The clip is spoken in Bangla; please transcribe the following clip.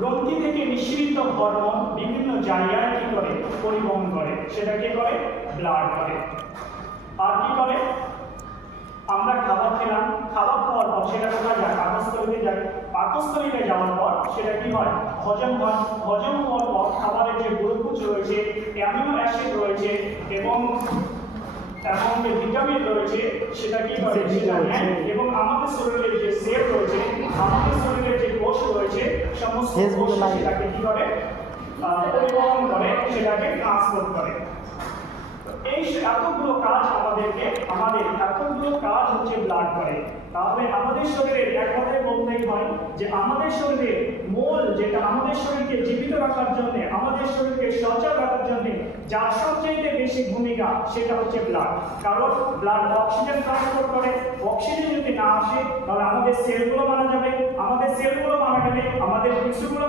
গ্রন্থি থেকে নিঃসৃত হরমোন বিভিন্ন জায়গায় কি করে পরিবহন করে, সেটা কি করে ব্লাড করে। আর কি করে, আমরা খাবার খেলাম, খাবার খাওয়ার পর সেটা কোথায় যায়, পাকস্থলীতে যায়। পাকস্থলীতে যাওয়ার পর সেটা কি হয়, হজম হয়। হজম হওয়ার পর খাবারের যে গ্লুকোজ রয়েছে, অ্যামিনো অ্যাসিড রয়েছে এবং যে ভিটামিন রয়েছে সেটা কি করে, সেটা নেয় এবং আমাদের শরীরের যে সেল রয়েছে, আমাদের শরীরের যে কোষ রয়েছে, সমস্ত কোষ সেটাকে কি করে পরিবহন করে, সেটাকে ট্রান্সপোর্ট করে। এই এতগুলো কাজ আমাদের এতগুলো কাজ হচ্ছে ব্লাড করে। তাহলে আমাদের শরীরের এক কথায় বলতেই হয় যে আমাদের শরীরের মূল যেটা আমাদের শরীরকে জীবিত রাখার জন্য, আমাদের শরীরকে সচল রাখার জন্য যার সবচেয়ে বেশি ভূমিকা, সেটা হচ্ছে ব্লাড। কারণ ব্লাড অক্সিজেন ট্রান্সপোর্ট করে। অক্সিজেন যদি না আসে তাহলে আমাদের সেলগুলো মারা যাবে, আমাদের সেলগুলো মারা গেলে আমাদের টিস্যুগুলো